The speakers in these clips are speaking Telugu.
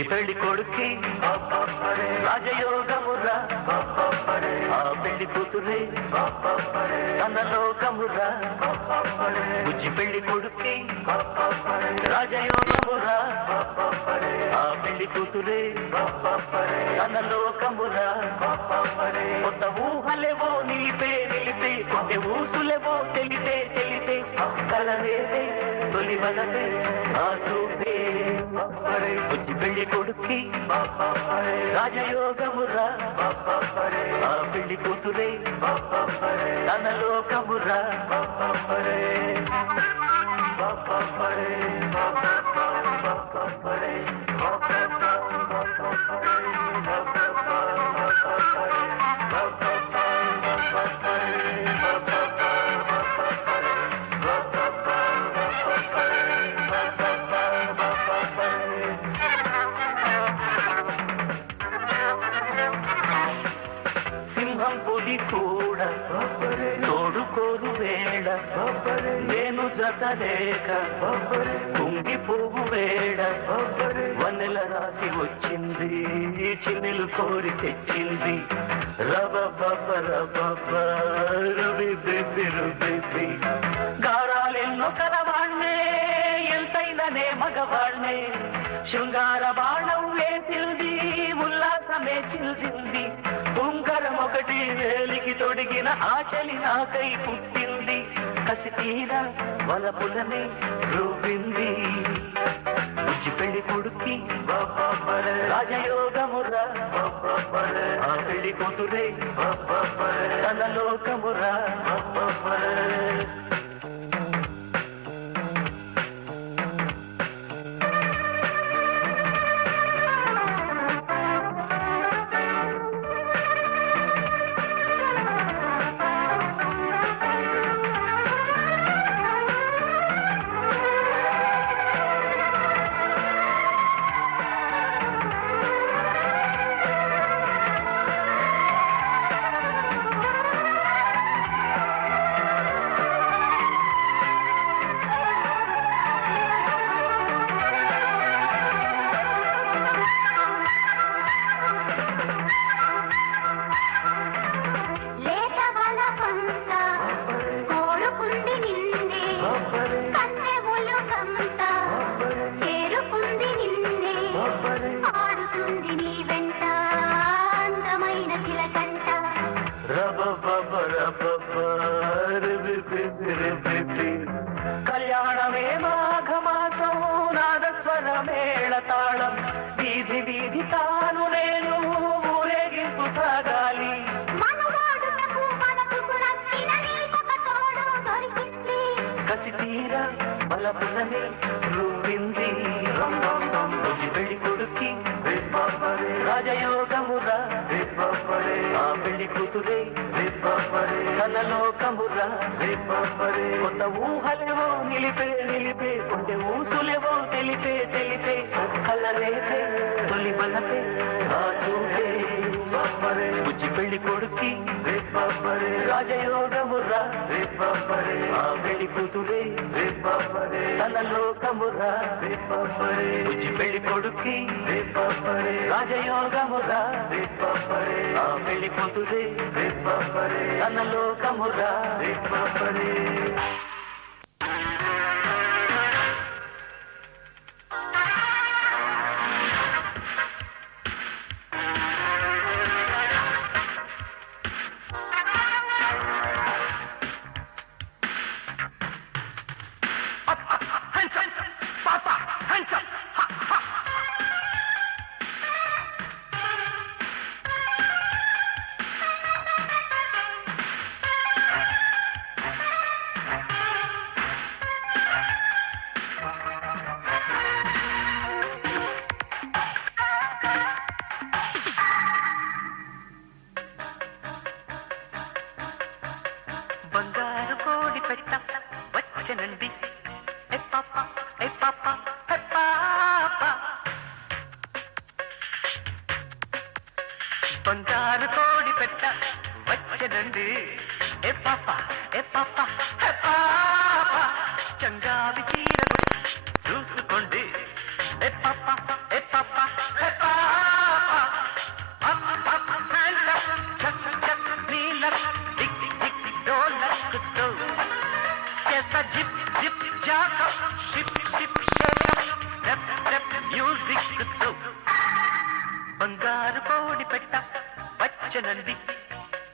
బుజ్జి పెళ్లి కొడుక్కి రాజయోగమురా, ఆ పెళ్లి కూతురే తన లోకమురా. బుజ్జి పెళ్లి కొడుక్కి రాజయోగమురా, ఆ పెళ్లి కూతురే తన లోకమురా. కొత్త ఊహలేవో నిలిపే నిలిపే, కొత్త ఊసులేవో తెలిపే తెలిపే, కలవేసే తొలి వలసే ఆ చూపే. బుజ్జి పెళ్లి కొడుక్కి రాజయోగమురా, ఆ పెళ్లి కూతురే తన లోకమురా. సింహం పొడి కూడా తోడుకోరు వేళ, నేను జతలేక కుంగిపోవు వేళ. వన్నెల రాసి వచ్చింది, చిన్నెలు కోరి తెచ్చింది. రబి గారాలెన్నో కలవాణ్ణే, ఎంతైననే మగవాణ్ణే. శృంగార బాణం వేసింది, ఉల్లాసమే చిల్సింది. ఉంగరం ఒకటి వేలికి తొడిగిన ఆచలి నాకై పుట్టింది. కసి తీర వలపులనే రూపింది. బుజ్జి పెళ్లి కొడుక్కి రాజయోగమురా, ఆ పెళ్లి కూతురే తన లోకమురా. కళ్యాణమే మాఘమాసం, నాదస్వర మేళతాళం. వీధి వీధి తాను నేను ఊరేగింపు సాగాలి. కసి తీర బలపులనే రూపింది. బుజ్జి పెళ్లి కొడుక్కి రాజయోగమురా, ఆ పెళ్లి కూతురే తన లోకమురా. కొత్త ఊహలేవో నిలిపే నిలిపే, కొంచె ఊసులేవో తెలిపే తెలిపే, కలలేసే తొలి బలసే ఆ చూపే. బుజ్జి పెళ్లి కొడుక్కి రాజయోగమురా, ఆ పెళ్లి కూతురే తన లోకమురా. బుజ్జి పెళ్లి కొడుక్కి రాజయోగమురా, ఆ పెళ్లి కూతురే తన లోకమురా. బంగారు కోడి పెట్ట వచ్చనండి, ఏ పాప ఏ పాప ఏ పాప. బంగారు కోడి పెట్ట వచ్చనండి, ఏ పాప ఏ పాప ఏ పాప. చంగావి చీరలు చూసుకోండి, ఏ పాప ఏ పాప జాక షిప్ షిప్ షేక రెప్ రెప్ మ్యూజిక్ తో బంగారు కోడి పెట్ట వచ్చనండి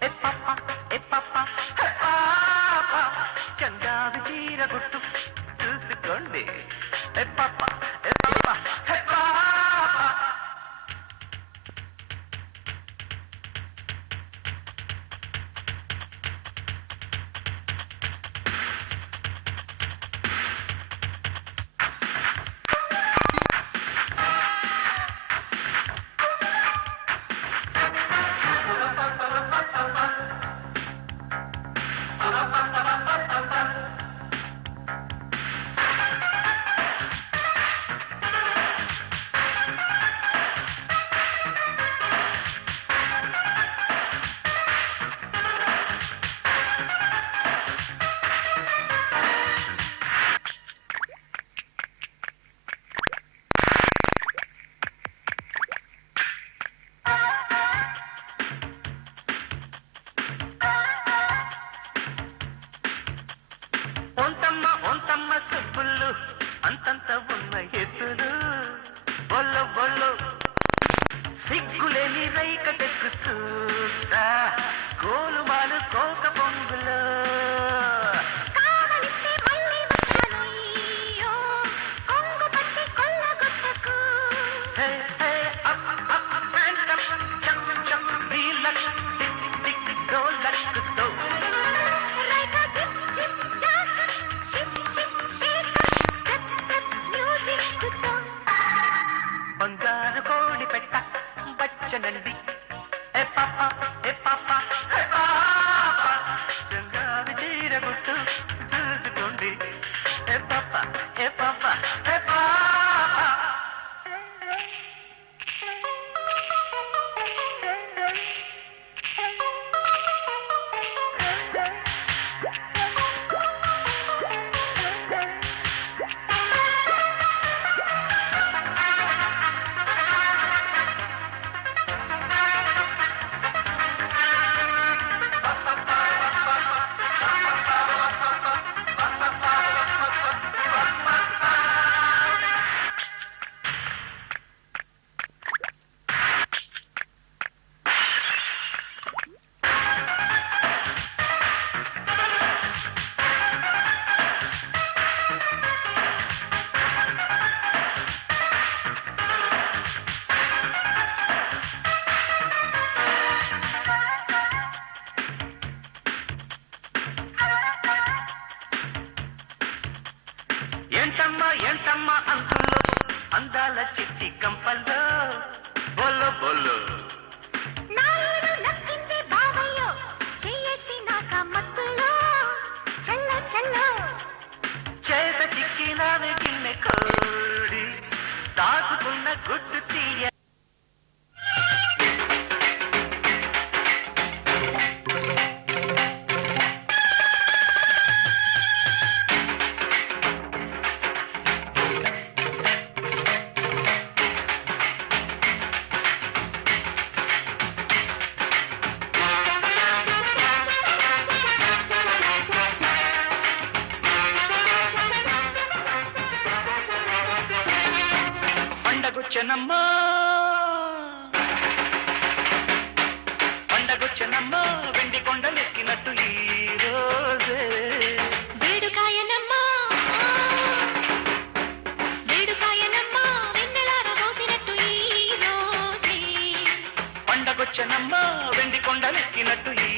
ఏ పాప ఏ పాప పాప చందావి చీర గుట్టు చూసుకోండి ఏ పాప ఏ పాప పాప ఒంతమ్మ సుబ్బులు అంతంత ఉన్న ఎత్తులు బొల్లు బొల్లు సిగ్గులేని రైక తెచ్చు గోలుమాలు కోక పొంగులు బంగారు కోడి పెట్ట బచ్చనండి ఏ పాప ఏ పాప పాప చంగావి చీర గుట్టు చూసుకోండి ఏ పాప ఏ పాప పాప ఏంటమ్మా అంకుల్లో అందాల చిట్టి కంపల్లో బొల్లు బొల్లు చేత చిక్కినావే గిన్నె కోడి దాచుకున్న గుడ్డు తీయ పండగొచ్చనమ్మా పండగొచ్చనమ్మా వెండి కొండలెక్కినట్టు ఈ రోజే వేడుకాయనమ్మా వేడుకాయనమ్మా వెన్నెలార పోసినట్టు ఈ రోజే పండగొచ్చనమ్మా వెండి కొండలెక్కినట్టు ఈ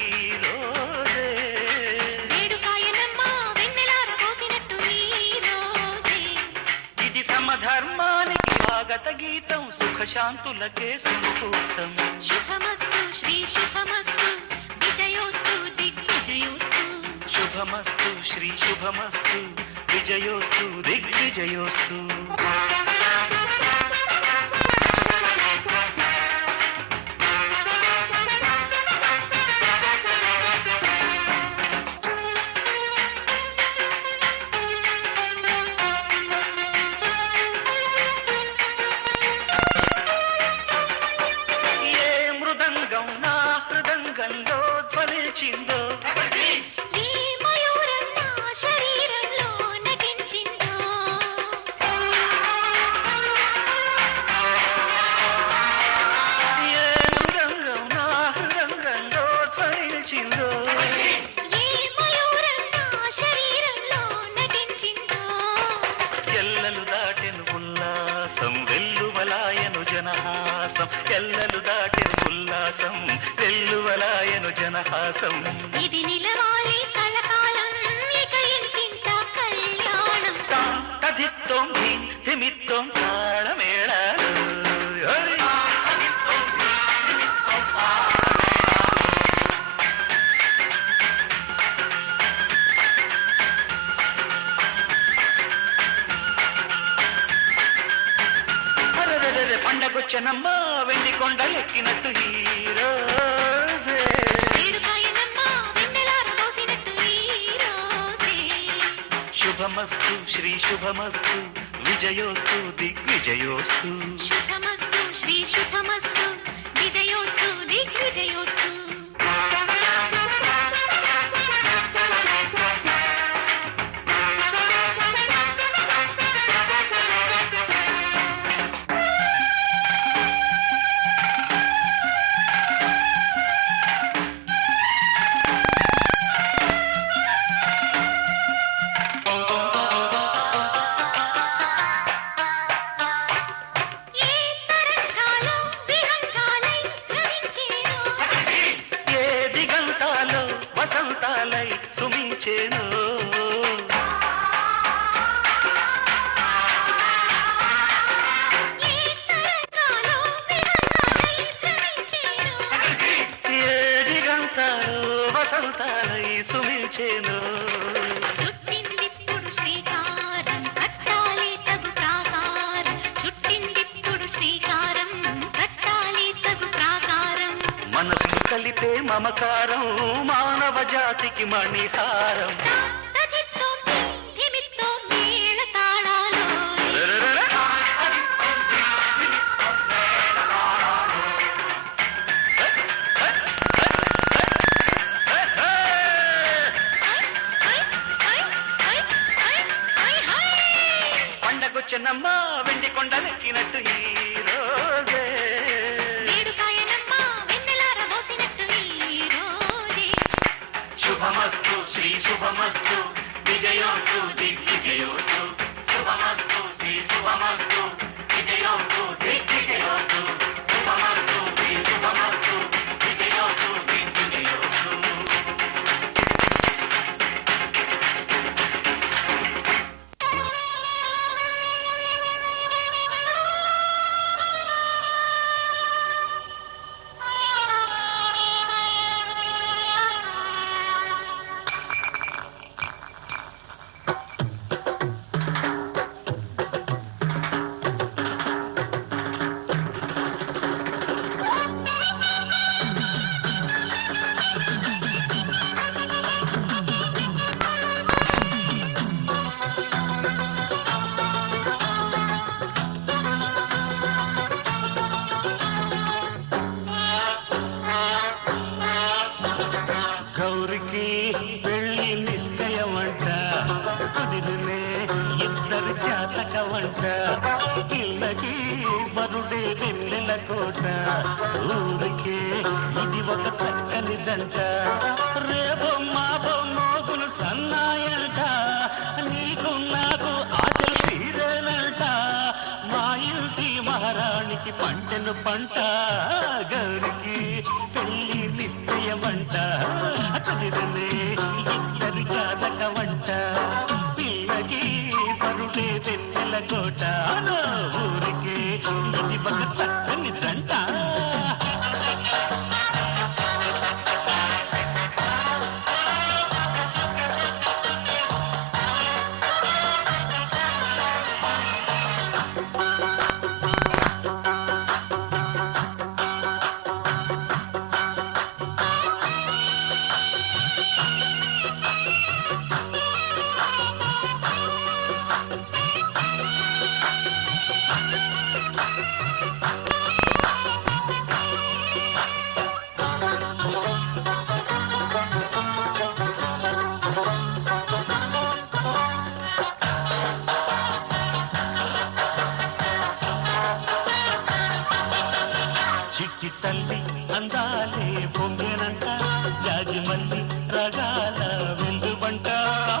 రోజే వేడుకాయనమ్మా వెన్నెలార పోసినట్టు ఈ రోజే ఇది సమధర్మానికి స్వాగత గీతం సుఖశాంతులకే సుముహూర్తం శుభమస్తు శ్రీ శుభమస్తు విజయోస్తు దిగ్విజయోస్తు శుభమస్తు శ్రీ శుభమస్తు విజయోస్తు దిగ్విజయోస్తు ఈ మయూరం నా శరీరంలో నటించిందో విలాసం ఇది నిలవాలి కలకాలం ఇక ఇంటింట కళ్యాణం తదిత్తం ధిమిత్తం తాళమేళాలు పండగొచ్చనమ్మా వెండి కొండ ఎక్కినట్టు హీరో శుభమస్తు శ్రీ శుభమస్తు విజయోస్తు దిగ్విజయోస్తు శుభమస్తు శ్రీ శుభమస్తు విజయోస్తు దిగ్విజయోస్తు వసంతాలై సుమించేను ఏ దిగంతాలు వసంతాలై సుమించేను చుట్టిందిప్పుడు శ్రీకారం కట్టాలి తగు ప్రాకారం చుట్టిందిప్పుడు శ్రీకారం కట్టాలి తగు ప్రాకారం మనసు కలిపే మమకారం మానవ జాతికి మణిహారం పండగొచ్చనమ్మా వెండి కొండలెక్కినట్టు ఈ రోజే శుభమస్తు శ్రీ శుభమస్తు విజయోస్తు దిగ్విజయోస్తు శుభమస్తు శ్రీ శుభమస్తు విజయోస్తు దిగ్విజయోస్తు శుభమస్తు శ్రీ శుభమస్తు విజయోస్తు దిగ్విజయోస్తు గౌరికి పెళ్లి నిశ్చయమంట కుదిరినే ఇద్దరు జాతకమంట ఇళ్ళకి బరుడే వెన్నెల కోట ఊరికే ఇది ఒక చక్కని దంట రేపు మా బొమ్మోగులు సన్నాయంట నీకు నాకు ఆశలు తీరేనంట మా ఇంటి మహారాణికి పంటను పంట గౌరికి పెళ్లి నిశ్చయమంట కుదిరనే ఇద్దరు జాతకమంట పిల్లకి పరుడే వెన్నెల కోట ఊరికే ఇది ఒక చక్కని దంట చిట్టి తల్లి అందాలే పొంగెనంట జాజి మల్లి రగాల వెందుబంట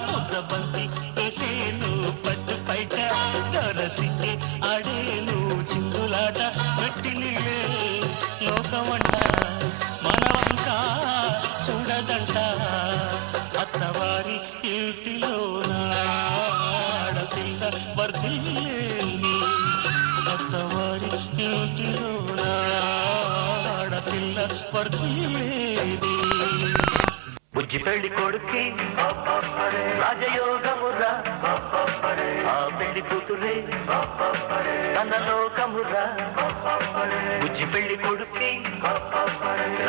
ముద్దబంతి వేసేను పట్టు పైట గరసికే ఆడేను చిందులాట గట్టి నీళ్ళే లోకమంట మనవంక చూడదు అత్తవారి ఇంటిలోన ఆడపిల్ల వర్ధిల్లేని అత్తవారి ఇంటిలోన ఆడపిల్ల వర్ధిల్లేని బుజ్జి పెళ్లి కొడుక్కి రాజయోగమురా ఆ పెళ్లి కూతురే తన లోకమురా బుజ్జి పెళ్లి కొడుక్కి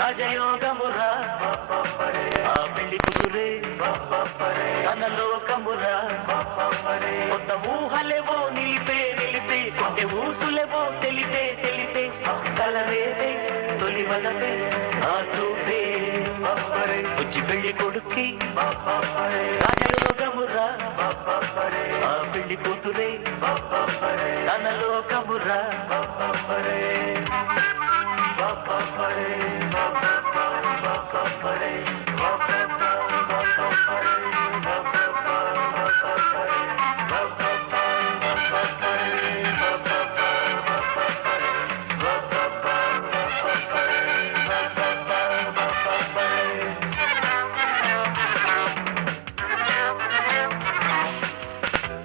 రాజయోగమురా ఆ పెళ్లి కూతురే తన లోకమురా కొత్త ఊహలేవో నిలిపే కొంచె ఊసులేవో తెలిపే కలరేదే తొలి వలపే ఆ చూపే బుజ్జి పెళ్లి కొడుక్కి రాజయోగమురా ఆ పెళ్లి కూతురే తన లోకమురా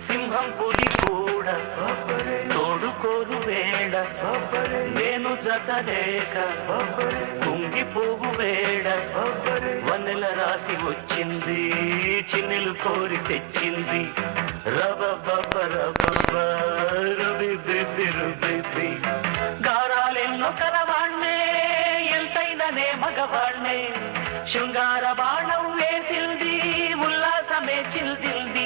సింహం పులి కూడా తోడుకోరు వేళ నేను జతలేక కుంగిపోవు వేళ వన్నెల రాసి వచ్చింది చిన్నెలు కోరి తెచ్చింది రుబి గారాలెన్నో కరవాణ్ణే ఎంతైననే మగవాణ్ణే శృంగార బాణం వేసింది ఉల్లాసమే చిల్దింది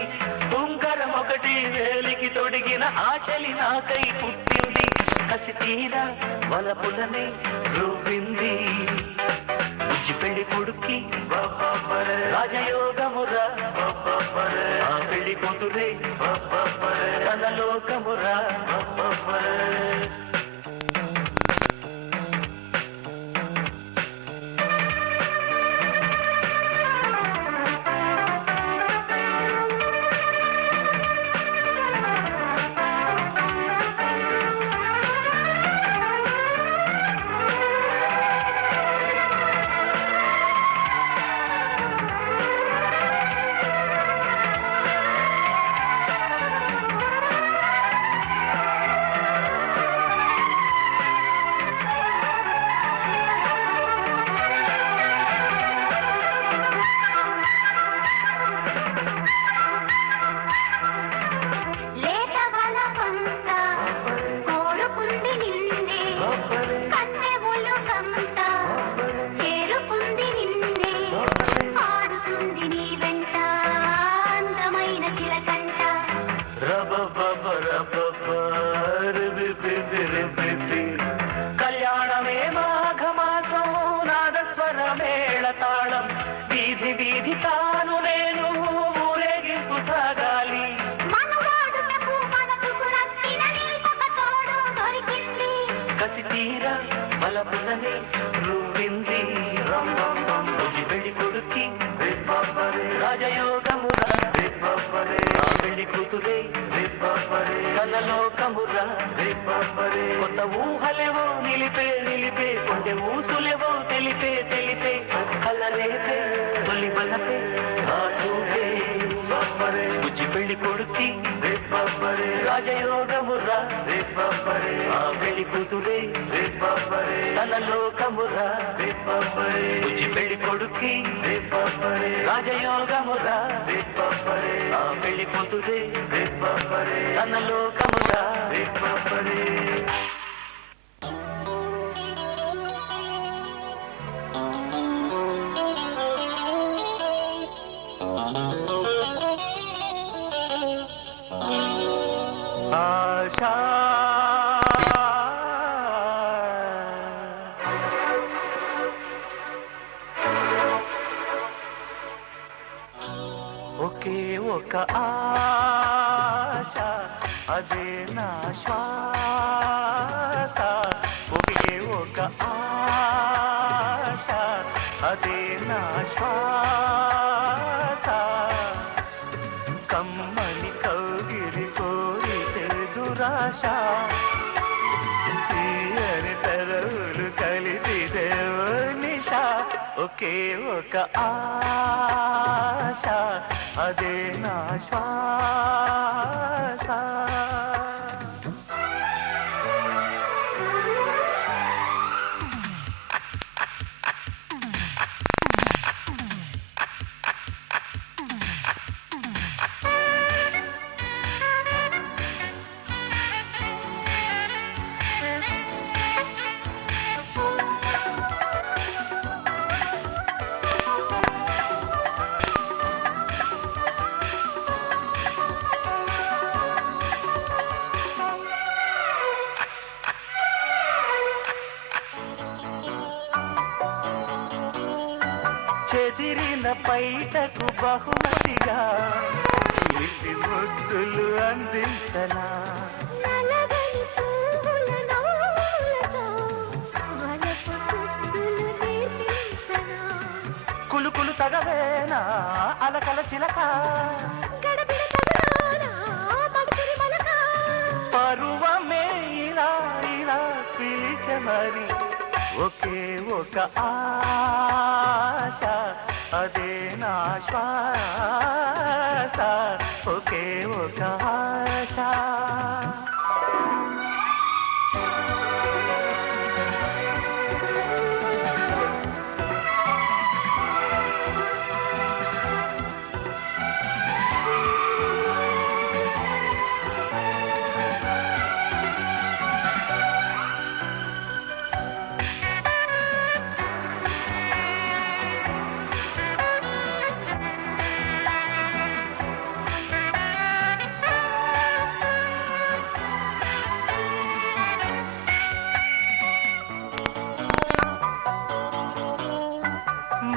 ఉంకరం ఒకటి వేలికి తొడిగిన ఆచలి నాకై పుట్టింది కసి తీరా వలపులనే రూపింది బుజ్జి పెళ్లి కొడుక్కి రాజయోగమురా ఆ పెళ్లి కూతురే తన లోకమురా కళ్యాణమే మాఘమాసం నాదస్వర మేళతాళం వీధి వీధి తాను నేను ఊరేగింపు సాగాలి కసి తీరా బలపులనే రూపింది బుజ్జి పెళ్లి కొడుక్కి రాజయోగమురా ఆ పెళ్లి కూతురే తన లోకమురా కొత్త ఊహలేవో నిలిపే కొంచె ఊసులేవో తెలిపే కలరేపే తొలి బలపే ఆ చూపే బుజ్జి పెళ్లి కొడుక్కి రాజయోగమురా ఆ పెళ్లి కూతురే తన లోకమురా బుజ్జి పెళ్లి కొడుక్కి రాజయోగమురా ఆ పెళ్లి కూతురే తన లోకమురా ఆశా ఒకే ఒక ఆశ అదే నా శ్వాస ఒకే ఒక ఆశ అదే నా శ్వాస కమ్మని కౌగిరి కోరితే దురాశ తీయని తరవులు కలిపితే నిశ ఒకే ఒక ఆశ అదే నా శ్వాస. చెదిరిన పైటకు బహుమతిగా చిలిపి ముద్దులు అందించనా. నలగని పువ్వుల నవ్వులతో వలపు పువ్వులు నేర్పించనా. కులుకులు తగవేనా అలకల చిలక, గడబిడ తగలానా మగసిరి మలక. పరువమే ఇలా ఇలా పిలిచె మరి ఒకే ఒక ఆశ. అదే నా శ్వాస, ఒకే ఒక ఆశ.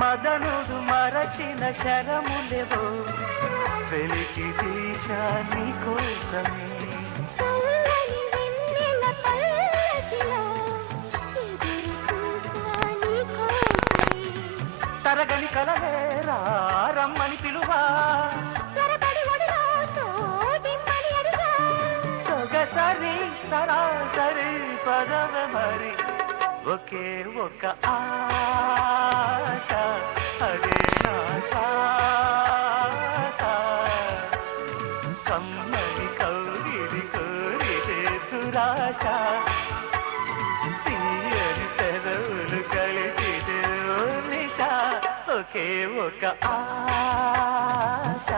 మదనుడు మరచిన శరములెవో వెలికి తీశా నీ కోసమే. చల్లని వెన్నెల పల్లకిలో ఎదురు చూసా నీ కోసమే. తరగని కలవేరా రమ్మని పిలువా, త్వరపడి ఒడిలోతో దిమ్మని అడిగా. సొగసరి సరాసరి పదవ మరి ఒకే ఒక ఆశ. అదే నా శ్వాస. కమ్మని కౌగిలి కోరితే దురాశ, తీయని పెదవులు కలిపితే నిశ. ఒకే ఒక ఆశ.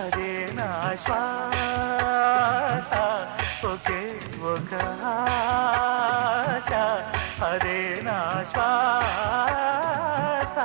అదే నా శ్వాస. ఒకే ఒక ఆశ. అదే నా శ్వాస.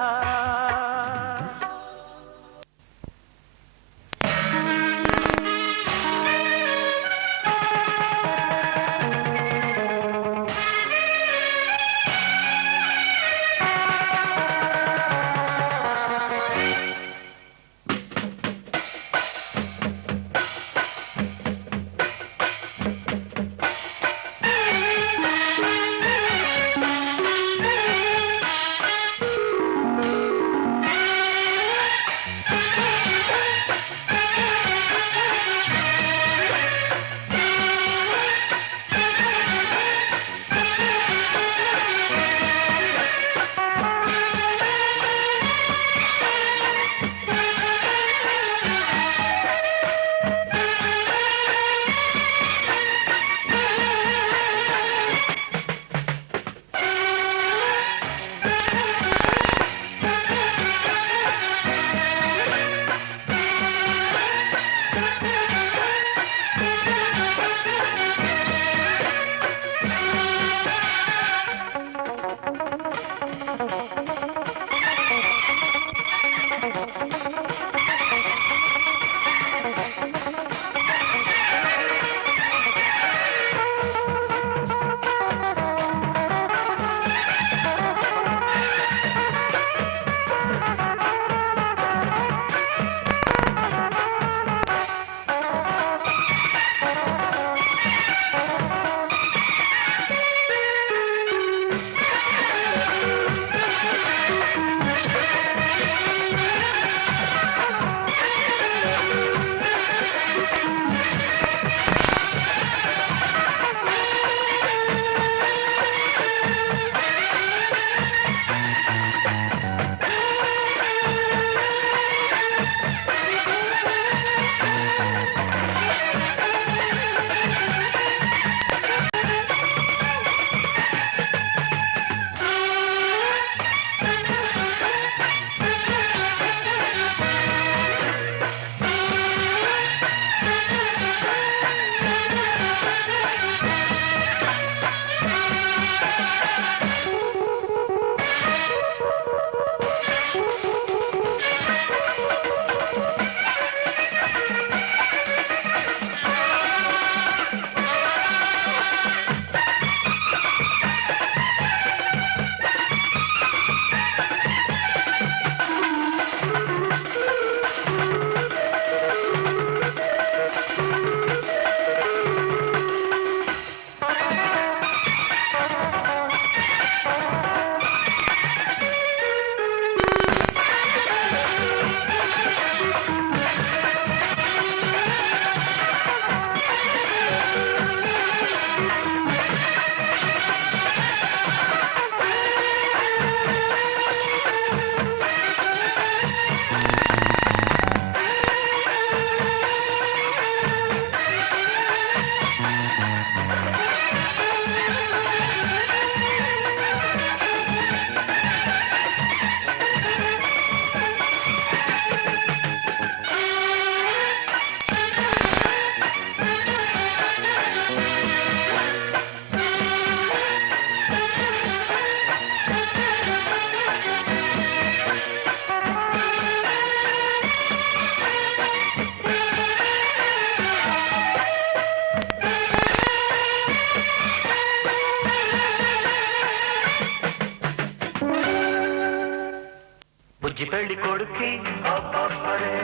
పెళ్లి కొడుక్కి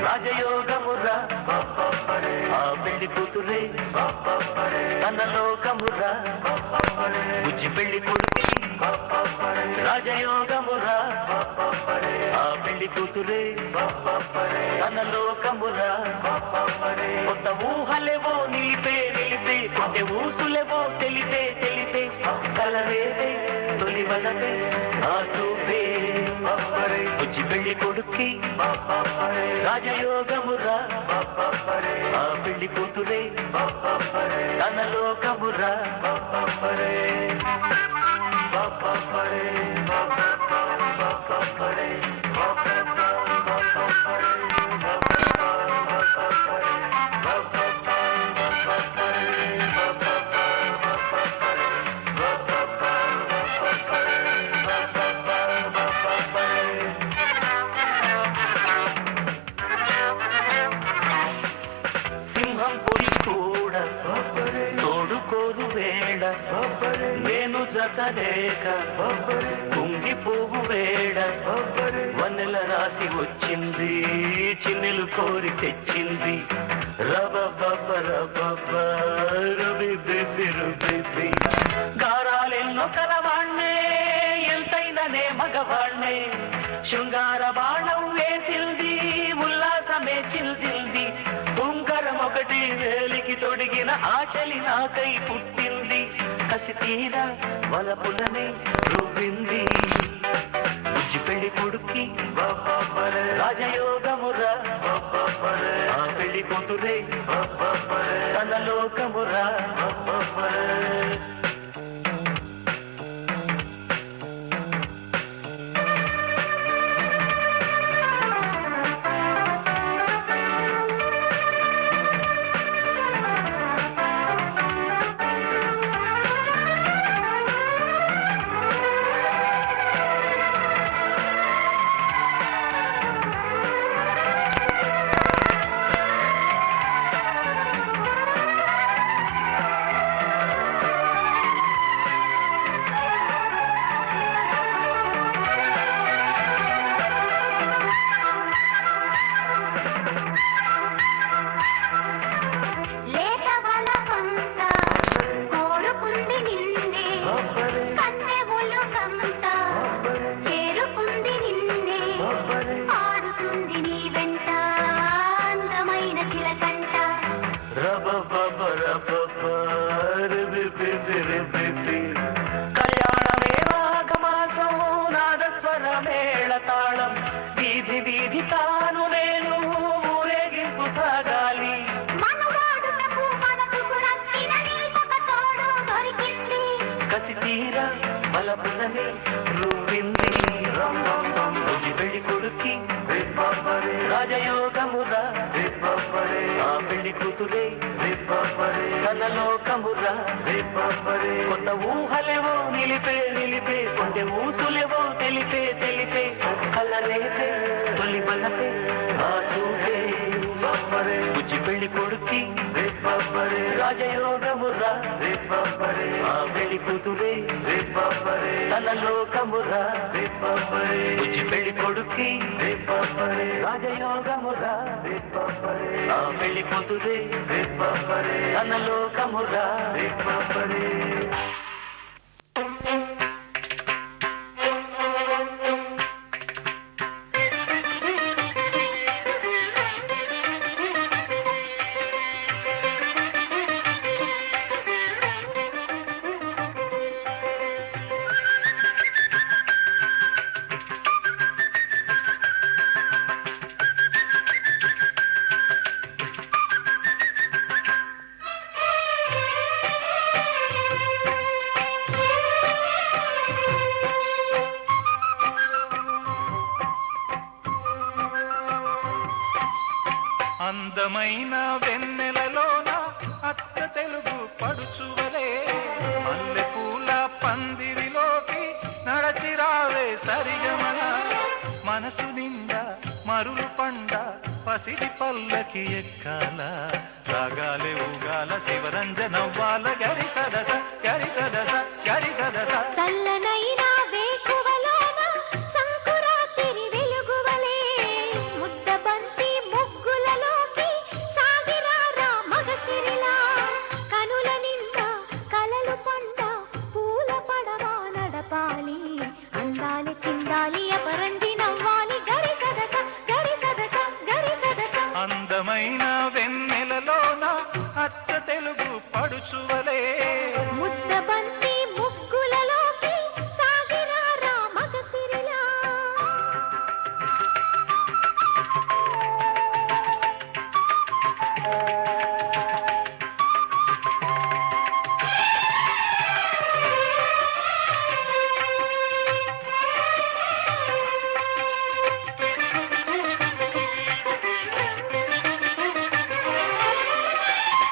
రాజయోగమురా ఆ పెళ్లి కూతురే తన లోకమురా బుజ్జి పెళ్లి కొడుక్కి రాజయోగమురా ఆ పెళ్లి కూతురే తన లోకమురా కొత్త ఊహలేవో నిలిపే కొత్త ఊసులేవో తెలిపే కలవేదే తొలి వలదే ఆ చూపే బుజ్జి పెళ్లి కొడుక్కి రాజయోగమురా ఆ పెళ్లి కూతురే తన లోకమురా తోడుకోదు వేళ నేను జతలేక కుంగిపోవు వేళ వన్నెల రాసి వచ్చింది చిన్నెలు కోరి తెచ్చింది రుబి గారాలెన్నో కలవాణ్ణే ఎంతైననే మగవాణ్ణే శృంగార బాణం వేసింది ఉల్లాసమే చిల్దింది ఉంకరం ఒకటి వేలికి తొడిగిన ఆచలి నాకై పుట్టింది కసి తీర వలపులనే రువ్వింది బుజ్జి పెళ్లి కొడుక్కి రాజయోగమురా ఆ పెళ్లి కూతురే తన లోకమురా కళ్యాణమే మాఘమాసం నాదస్వర మేళతాళం వీధి వీధి తాను నేను ఊరేగింపు సాగాలి కసి తీర బలపులనే రువ్వింది బుజ్జి పెళ్లి కొడుక్కి రాజయోగమురా ఆ పెళ్లి కూతురే తన లోకమురా కొత్త ఊహలేవో నిలిపే కొంచె ఊసులేవో తెలిపే కలలేసే తొలి బలపే ఆ చూపే బుజ్జి పెళ్లి కొడుక్కి రాజయోగమురా ఆ పెళ్లి కూతురే తన లోకమురా బుజ్జి పెళ్లి కొడుక్కి రాజయోగమురా ఆ పెళ్లి కూతురే తన లోకమురా అందమైన వెన్నెలలోన అత్త తెలుగు పడుచువలే మల్లెపూల పందిరిలోకి నడచిరావే సరిగమన మనసు నిండా మరులు పండ పసిడి పల్లకి ఎక్కాల రాగాలే ఊగాల శివరంజనవ్వాల గరి సదస గరి సదస గరి సదస చల్లనైనా వేకువలోన సంకురాత్రి వెలుగువలే అందమైన వెన్నెలలోన అచ్చ తెలుగు పడుచువలే ముద్దబంతి ముగ్గులలోకి సాగినారా మగసిరిలా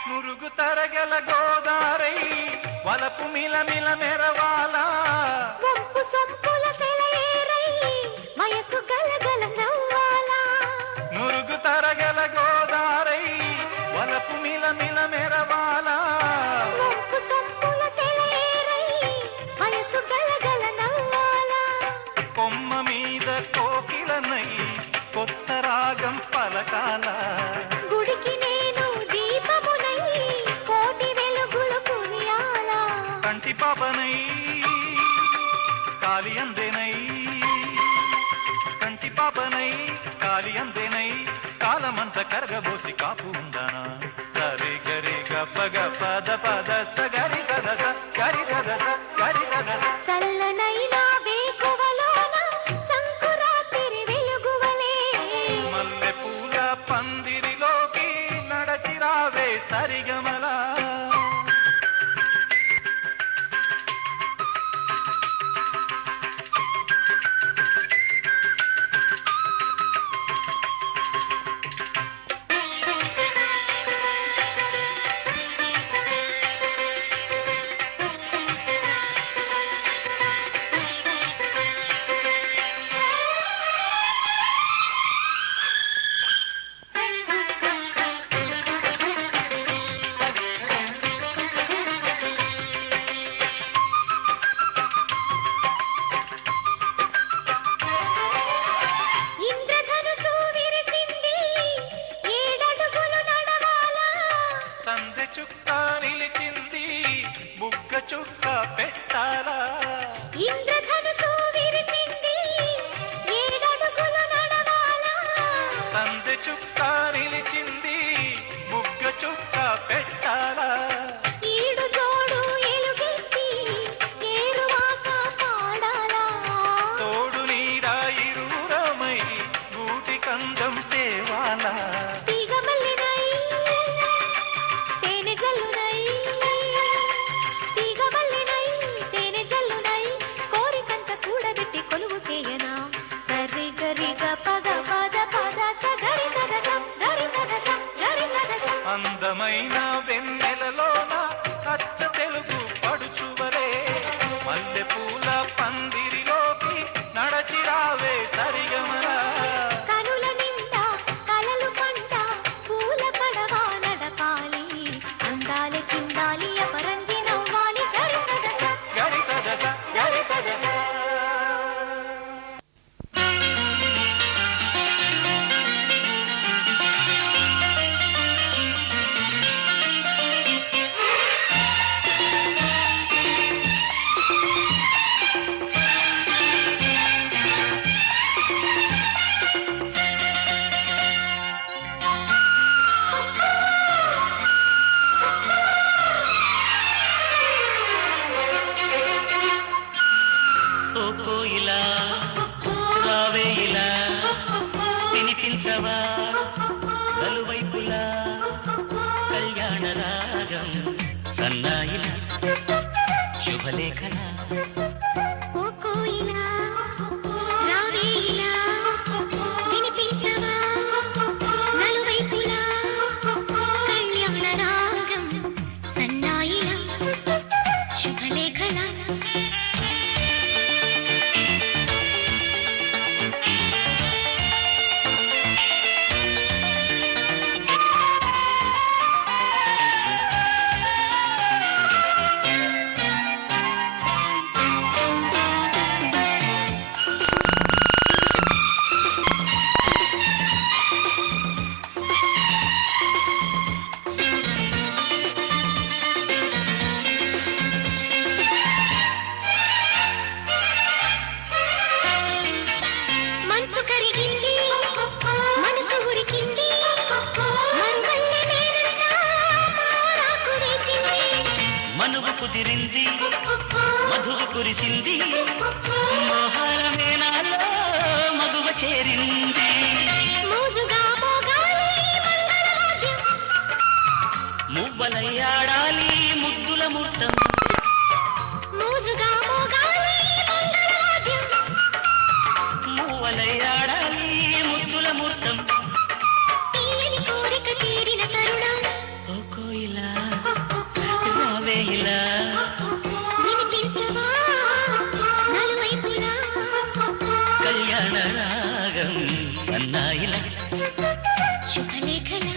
మురుగు తరగల గోదారై వలపు మిలమిల మెరవాలా వంపు సొంపుల సెలయేరై వయసు గలగల నవ్వాలా మురుగు తరగల గోదారై వలపు మిలమిల మెరవాలా వంపు సొంపుల సెలయేరై వయసు గలగల నవ్వాలా కొమ్మ మీద కోకిలనై కొత్త రాగం పలకాల గుడికి నేను దీపమునై కోటి వెలుగులు కురియాలా కంటి పాపనై కాలి అందెనై కంటి పాపనై కాలి అందెనై కాలమంత కరగబోసి కాపు ఉందానా సరి గరి గప్ప పద పద సగరి గద గరి గద గరి గద చల్లనైనా వేకువలోన సంకురాత్రి వెలుగువలే మల్లె పూల పందిరిలోకి నడచి రావే సరిగమలా ఇంద్రధనుసు విరిసింది ఏడడుగులు నడవాలా సందె చుక్క నిలిచింది బుగ్గ చుక్క పెట్టాలా ఇంద్రధనుసు విరిసింది ఏడడుగులు నడవాలా సందె చుక్క నిలిచింది బుగ్గ చుక్క పెట్టాలా ఈడు జోడు ఎలుగెత్తి ఏరువాక పాడాలా తోడు నీడా ఇరువురమై గూటి కందం తేవాలా తీగమల్లినై తేనె జల్లునై తీగమల్లినై తేనె జల్లునై కోరికంత కూడబెట్టి కొలువు చేయనా సరి గరిగ పద పద పద సగరి సగసం గరి సగసం గరి సగసం అందమైన వెన్నెలలోన అచ్చ తెలుగు పడుచువలే మల్లె పూల పందిరిలోకి నడచి రావే సరిగమలా కనుల నిండా కలలు పంట పూల పడవ నడపాలి అందాలి చిందాలి అపరంజి నవ్వాలి గరి సగసం గరి సదస గరి సదస ఓ కోయిలా రావే ఇలా వినిపించవా నలువైపులా కళ్యాణ రాగం సన్నాయిల శుభలేఖన ఓ కోయిలా రావే ఇలా వినిపించవా నలువైపులా కళ్యాణ రాగం సన్నాయిల శుభలేఖన ముదిరింది మధువు కురిసింది మోహన మేనాలో మగువ చేరింది మువ్వలయ్యాడాలి ముద్దుల ముట్టం మువ్వలయ్యాడాలి ముద్దుల ముట్టం కోరిక తీరిన తరుణం ఓ కోయిలా రావేయిలా వినిపించవా నలువైపులా కళ్యాణ రాగం సన్నాయిల శుభలేఖల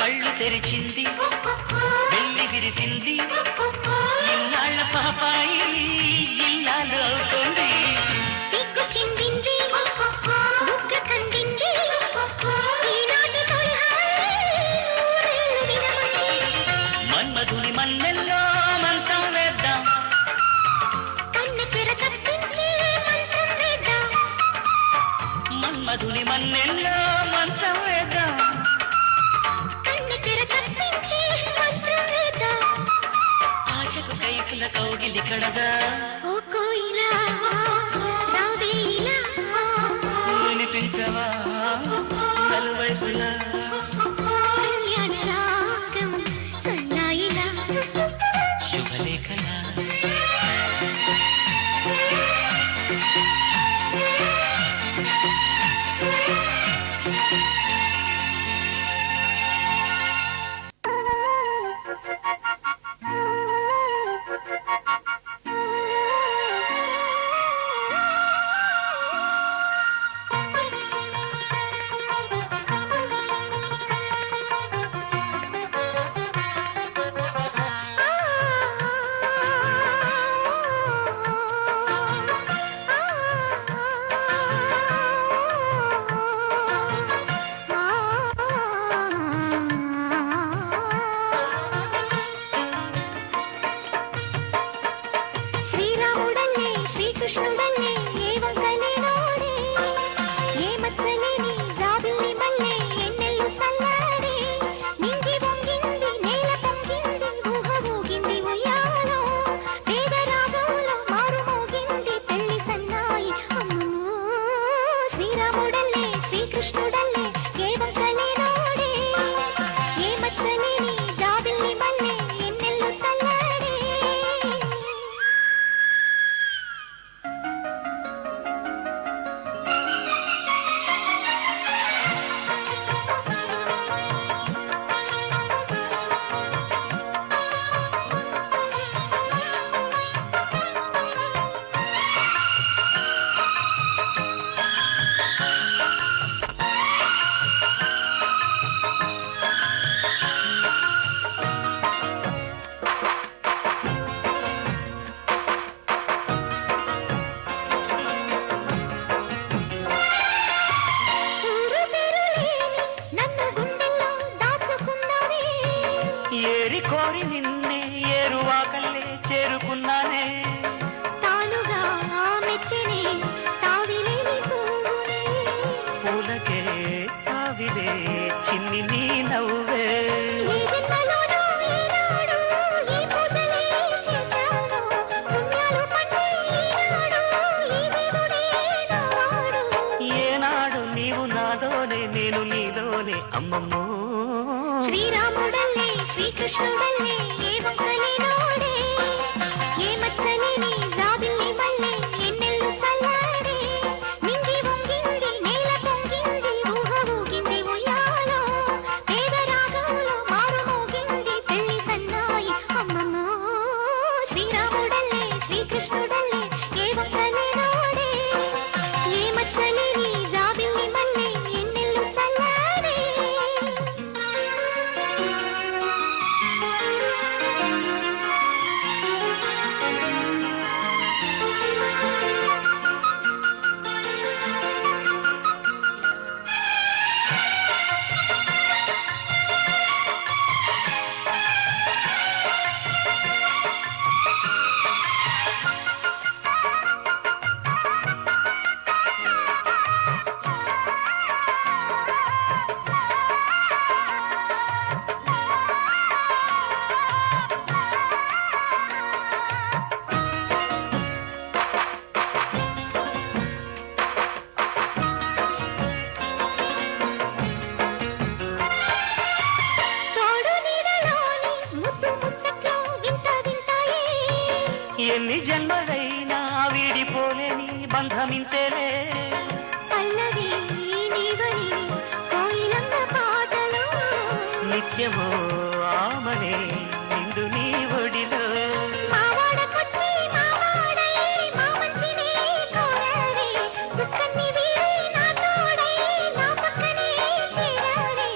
కళ్ళు తెరిచింది వెళ్ళి విరిసింది ఇన్నాళ్ళ పాపాయి ఇల్లాలు అవుతుంది సిగ్గు చిందింది బుగ్గ కందింది ఈనాటి నూరేళ్ళు వినమంది మన్మధుని మన్నెల్లో మంచం వేద్దాం కన్న చెర తప్పించి మంత్రం వేద్దాం మన్మధుని మన్నెల్లో మంచం వేద్దాం కన్న చెర తప్పించి మంత్రం వేద్దాం ఆశకు కైపుల కౌగిలి కడదా ఓ కోయిలా రావేయిలా వినిపించవా నలువైపులా కళ్యాణ రాగం సన్నాయిలా శుభలేఖలా శ్రీరాముడల్లే శ్రీకృష్ణుడల్లే ఏ వంకలేనోడే ఏ మచ్చలేని జాబిల్లి మల్లె ఎన్నెల్లు చల్లాడే నింగి వంగింది నేల పొంగింది ఊహ ఊగింది ఉయ్యాలో పేద రాగంలో మారు మోగింది పెళ్లి సన్నాయి అమ్మో శ్రీరాముడల్లే శ్రీకృష్ణుడల్లే ఏ వంకలేనోడే ఏ మచ్చలేని జాబిల్లి మల్లె ఎన్నెల్లు చల్లాడే ఊరు పేరులేని నన్ను గుండెల్లో దాచుకున్నావే ఏరి కోరి నిన్నే ఏరువాకల్లే చేరుకున్నానే తానుగా మెచ్చని తావిలేని పువ్వునే పూలకే తావిలే చిన్ని నీ నవ్వే ఈ జన్మలోనూ ఈనాడు ఈ పూజలే చేశాను పుణ్యాలు పట్టి ఈనాడు ఈ దేవుడే నావాడు ఏనాడు నీవు నాలోనే నేను నీలోనే అమ్మమ్మో శ్రీరాముడల్లే శ్రీకృష్ణుడల్లే ఏ వంకలేనోడే ఏ మచ్చలేని జాబిల్లి మల్లె ఎన్నెల్లు చల్లాడే నింగి వంగింది నేల పొంగింది ఊహ ఊగింది ఉయ్యాలో పేద రాగంలో మారు మోగింది పెళ్లి సన్నాయి అమ్మమ్మో శ్రీరాముడల్లే శ్రీకృష్ణుడల్లే ఏ వంకలేనోడే ఏ మచ్చలేని జాబిల్లి మల్లె ఎన్నెల్లు చల్లాడే ఎన్ని జన్మలైనా వీడిపోలేని బంధమింతేలే. పల్లవి నీవని కోయిలమ్మ పాటలు నిత్యమో ఆమనే నిండు నీ ఒడిలో. మావాడకొచ్చి మావాడై మా మంచినే కోరారే చుక్కన్ని వీడి నా తోడై నా పక్కనే చేరారే.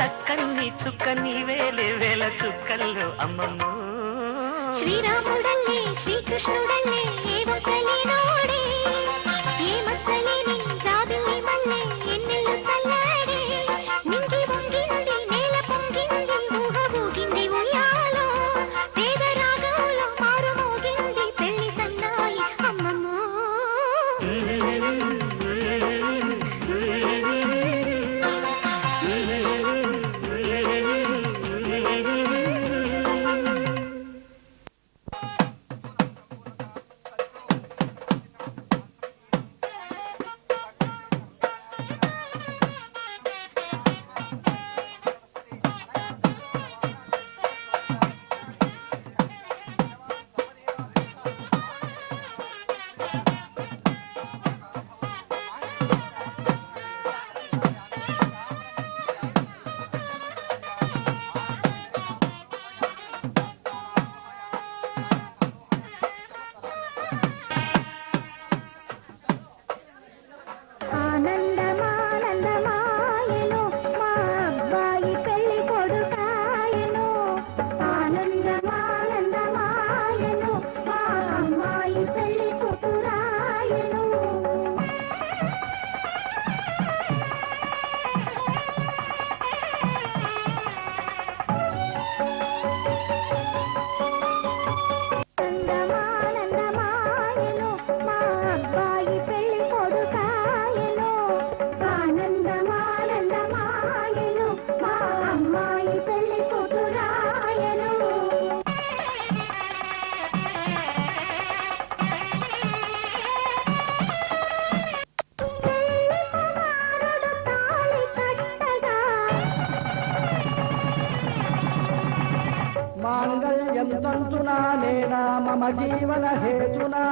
చక్కన్ని చుక్కన్ని వేలే వేల చుక్కల్లో అమ్మమ్మో. శ్రీరాముడల్లే శ్రీకృష్ణుడల్లే ఏ మచ్చలేనోడే ఏ మచ్చలేని జాబిల్లి మల్లె ఎన్నెల్లు చల్లాడే. నింగి వంగింది నేల పొంగింది ఊహ ఊగింది ఉయ్యాలో పేద రాగంలో మారు మోగింది పెళ్లి సన్నాయి అమ్మమ్మో. మాంగళ్యం తంతునా నేనా మమ జీవన హేతునా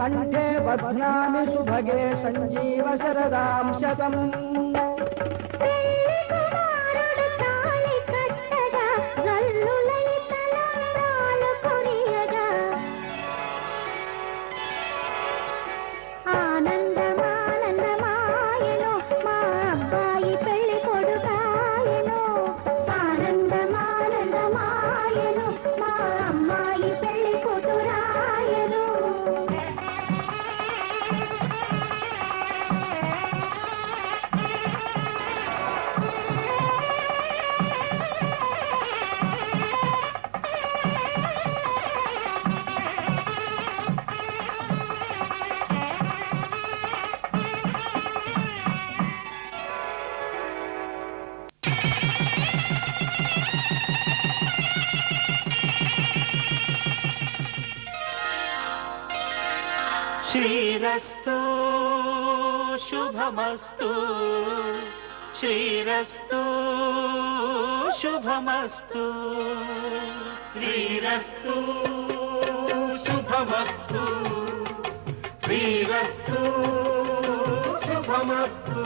కంఠే బధ్నామి సుభగే సంజీవ శరదాం శతం. శ్రీరస్తు శుభమస్తు శ్రీరస్తు శుభమస్తు శ్రీరస్తు శుభమస్తు శ్రీరస్తు శుభమస్తు.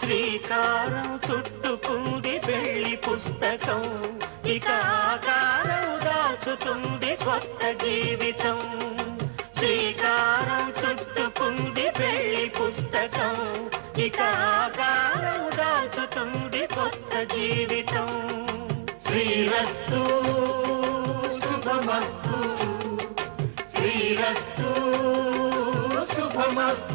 శ్రీకారం చుట్టుకుంది పెళ్లి పుస్తకం ఇక ఆకారం దాచుతుంది కొత్త జీవితం. శ్రీకారం చుట్టుకుంది పెళ్లి పుస్తకం ఇక ఆకారం దాచుతుంది కొత్త జీవితం. శ్రీరస్తు శుభమస్తు శ్రీరస్తు శుభమస్తు.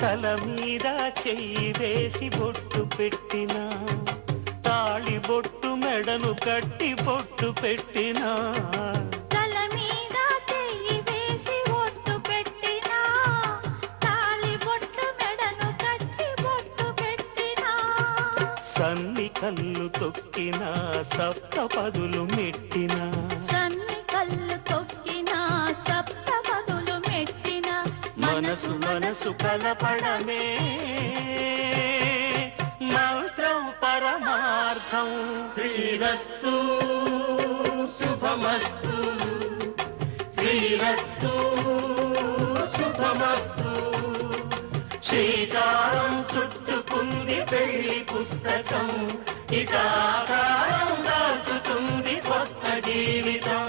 తల మీద చెయ్యి వేసి బొట్టు పెట్టినా తాళి బొట్టు మెడను కట్టి బొట్టు పెట్టినా తల మీద చెయ్యి వేసి సన్ని కళ్ళు తొక్కిన సప్తపదులు మెట్టిన సన్ని కళ్ళు తొక్కిన సప్తపదులు మెట్టిన మనసు మనసు కలపడమే మంత్రం పరమార్థం. శ్రీరస్తు శుభమస్తు శ్రీరస్తు శుభమస్తు. శ్రీకారం చుట్టుకుంది పెళ్లి పుస్తకం, ఇక ఆకారం దాచుతుంది కొత్త జీవితం.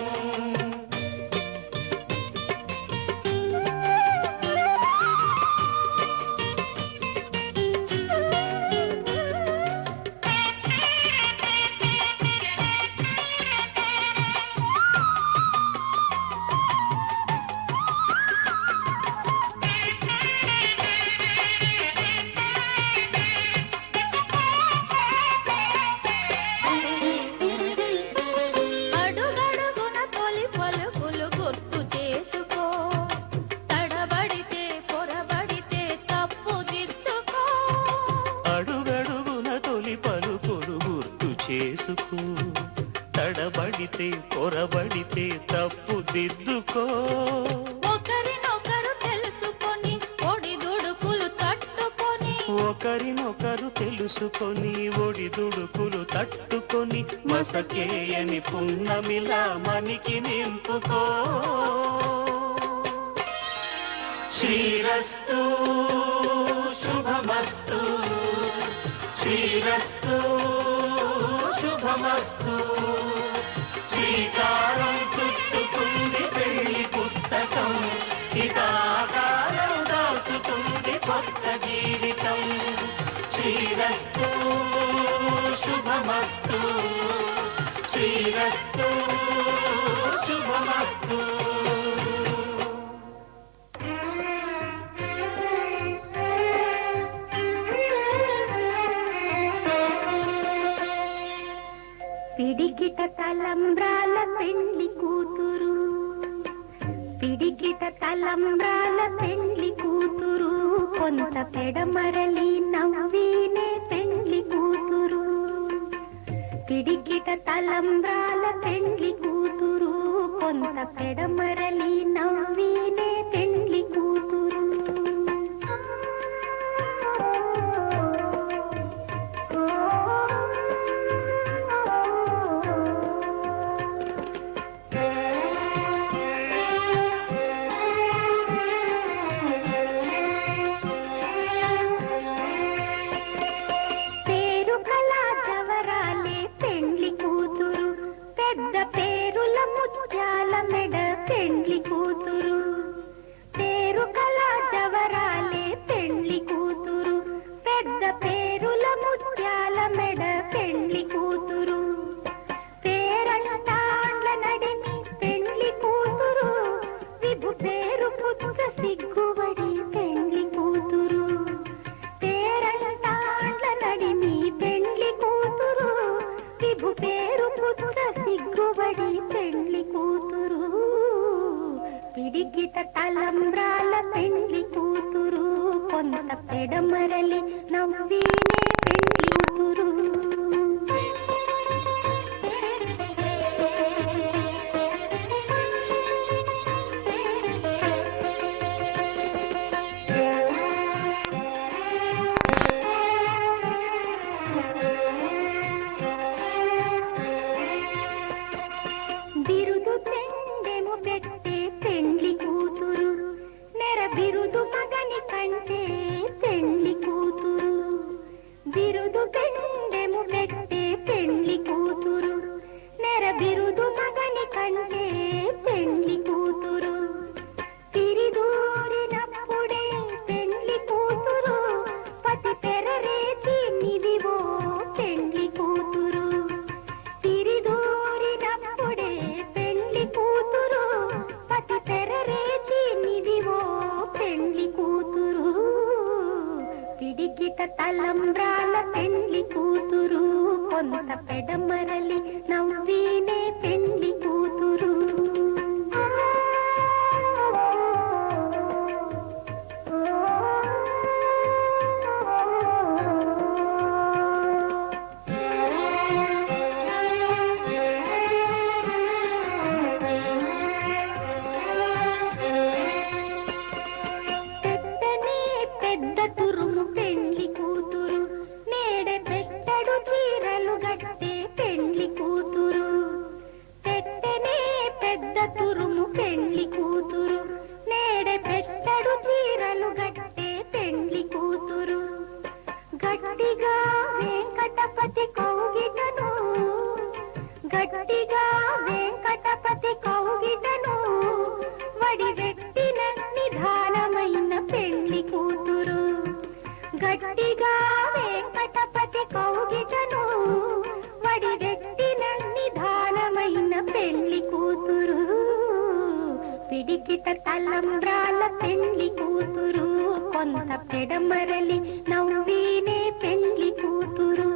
తడబడితే పొరబడితే తప్పు దిద్దుకో. ఒకరినొకరు తెలుసుకొని ఒడిదుడుకులు తట్టుకొని ఒకరినొకరు తెలుసుకొని ఒడిదుడుకులు తట్టుకొని మసకేయని పున్నమిలా మనికి నింపుకో. శ్రీరస్తు శుభమస్తు శ్రీరస్తు శుభమస్తు. శ్రీకారం చుట్టుకుంది పెళ్లి పుస్తకం, ఇక ఆకారం దాచుతుంది కొత్త జీవితం. శ్రీరస్తు శుభమస్తు శ్రీరస్తు శుభమస్తు. పిడికిట తలంబ్రాల పెండ్లి కూతురు, పిడికిట తలంబ్రాల పెండ్లి కూతురు, కొంత పెడమరలి నవ్వీనే పెండ్లి కూతురు. పిడికిట తలంబ్రాల పెండ్లి కూతురు, కొంత పెడమరలి నవ్వీనే పెండ్లి కూతురు. పిడికిట తలంబ్రాల పెండ్లి కూతురు, కొంత పెడమరలి నవ్వీనే పెండ్లి కూతురు. బిరుదు పెండెము పెట్టే పెండ్లి కూతురు, నెర బిరుదు మగని కంటే పెండ్లి కూతురు. బిరుదు పెండెము పెట్టే పెండ్లి కూతురు, నెర బిరుదు మగని కంటే పెండ్లి కూతురు. తిరిదూరినప్పుడే పెండ్లి కూతురు, పతి పెరరేచి నిదివో పెండ్లి కూతురు. తిరిదూరినప్పుడే పెండ్లి కూతురు, పతి పెరరేచి నిదివో పెండ్లి కూతురు. పిడికిట తలంబ్రాల పెండ్లి కూతురు, కొంత పెడమరలి నవ్వీనే పెండ్లి కూతురు. తురుము పెండ్లి కూతురు నేడే పెట్టడు చీరలు గట్టే పెండ్లి కూతురు గట్టిగా వెంకటపతి కౌగిటను గట్టిగా వెంకటపతి కౌగిటను వడివెట్టిన నిధానమైన పెండ్లి కూతురు గట్టిగా వెంకటపతి కౌగిటను వడివెట్టిన నిధానమైన పెండ్లి కూతురు పిడికిట తలంబ్రాల పెండ్లి కూతురు కొంత పెడమరలి నవ్వీనే పెండ్లి కూతురు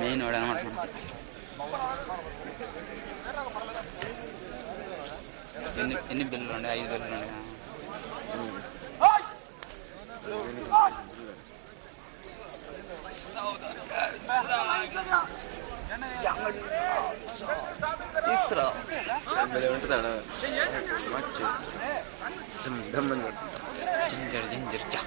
మెయిన్ వాడు అనమాట. ఎన్ని బిల్లులు ఉండే? 5 బిల్లులు ఉండే. తీసురా ఉంటుందా జింజర్ జింజర్ చా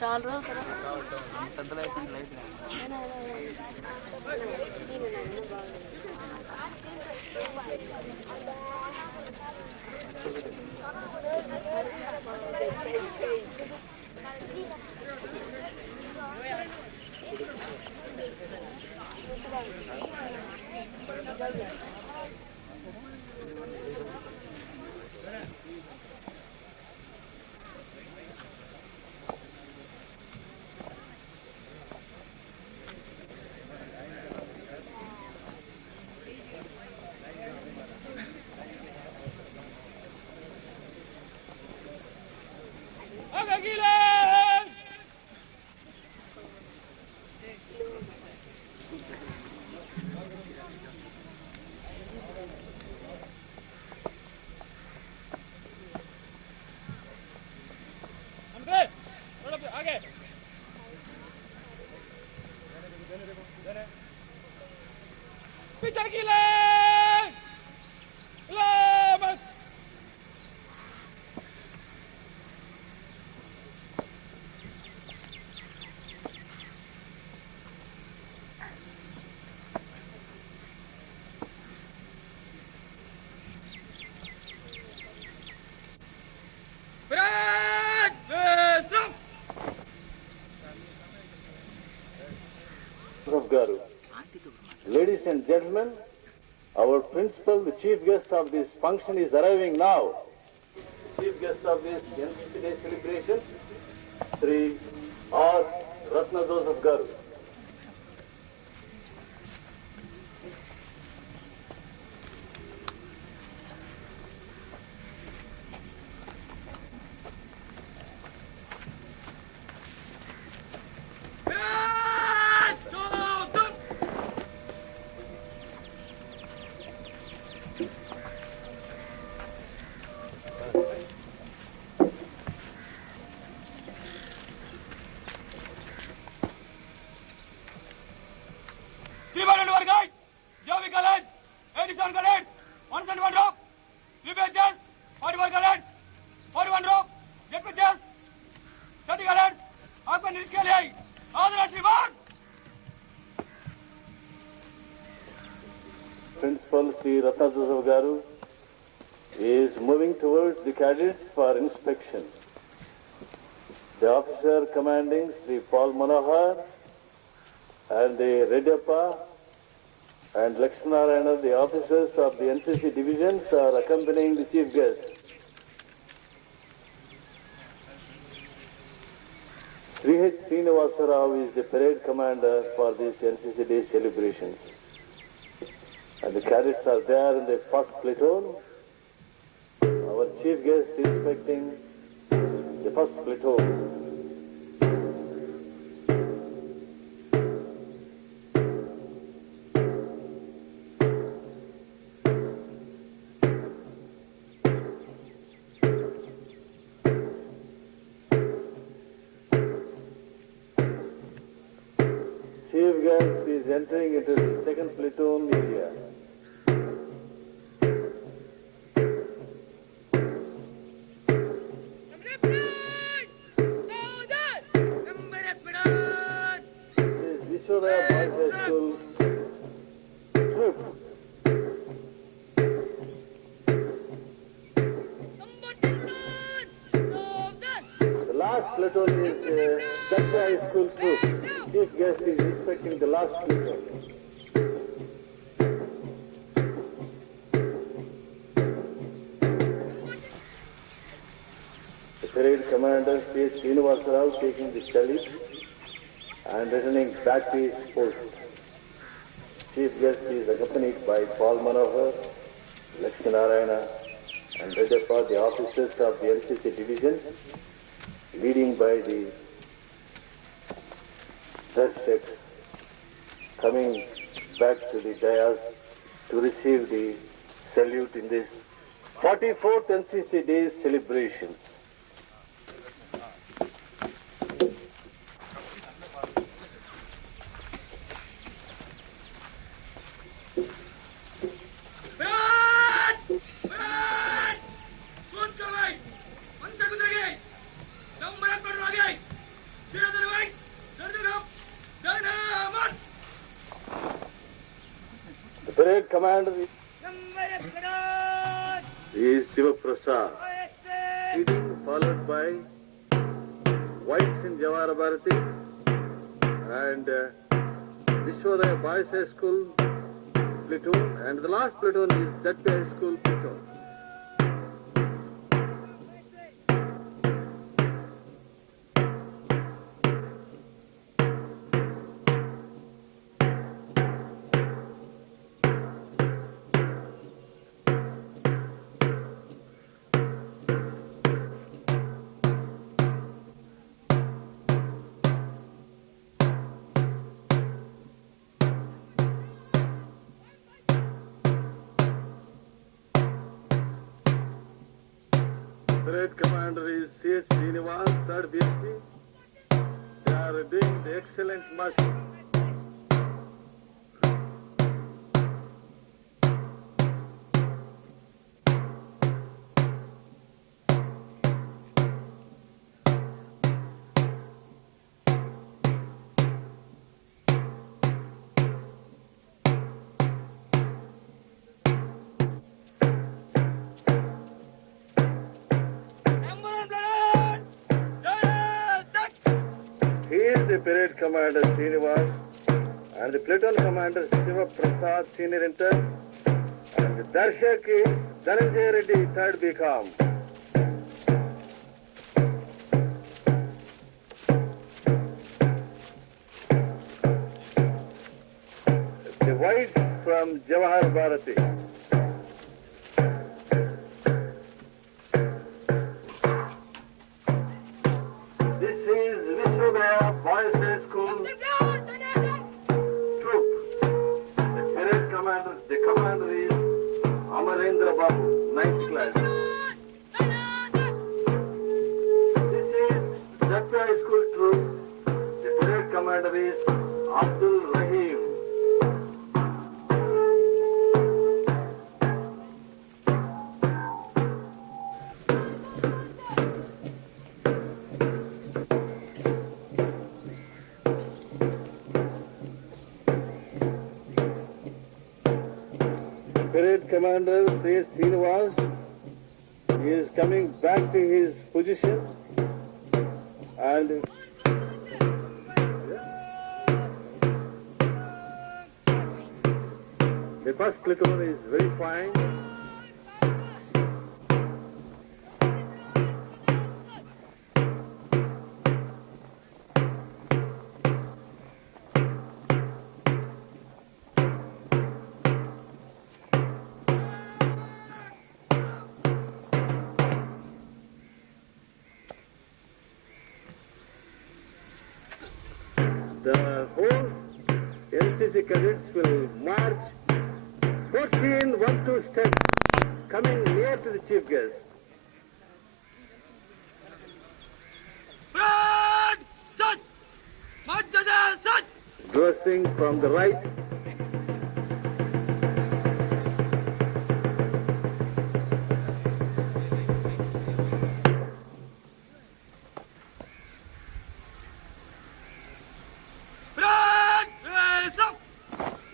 చాలా Garu. Ladies and gentlemen, our principal, the chief guest of this function, is arriving now. Chief guest of this NCC Day celebration, Sri R. Ratna Joseph Garu. Principal Sri Ratna Joseph Garu is moving towards the cadets for inspection. the officer commanding Sri Paul Manohar and the Redappa and Lakshmanarayana, the officers of the NCC divisions, are accompanying the chief guest. Sri H. Srinivasa Rao is the parade commander for these NCC Day celebrations. And the cadets are there in the first platoon. Our chief guest is inspecting the first platoon. Chief guest is entering into the second platoon area. Vishodaya Boys High School troop. The last platoon is Dakha High School troop. Chief guest is inspecting the last platoon. The parade commander Sri Srinivasa Rao taking the salute and returning back to his post. Chief guest is accompanied by Paul Manohar, Lakshmanarayana and Redappa, the officers of the NCC division, leading by the Darshak, coming back to the dais to receive the salute in this 44th NCC Day celebrations. The parade commander is Shiva Prasad, leading, followed by Whites in Jawahar Bharati and Vishodaya Boys High School platoon, and the last platoon is Dakha High School platoon. Parade commander is C.H. Srinivas, 3rd BSc. They are doing the excellent marching. He is the parade commander Srinivas and the platoon commander Shiva Prasad, senior intern, and the Darshak is Dhananjay Reddy, 3rd BCom. The Whites from Jawahar Bharati. This is Vishodaya Boys High School troop. The parade commander, the commander is Amarendra Babu, 9th class. This is Dakha High School troop. The parade commander is Abdul Rahim. Parade commander Sri Srinivas is coming back to his position And the first platoon is very fine. The whole NCC cadets will march 14 1-2 steps coming near to the chief guest. Dressing from the right.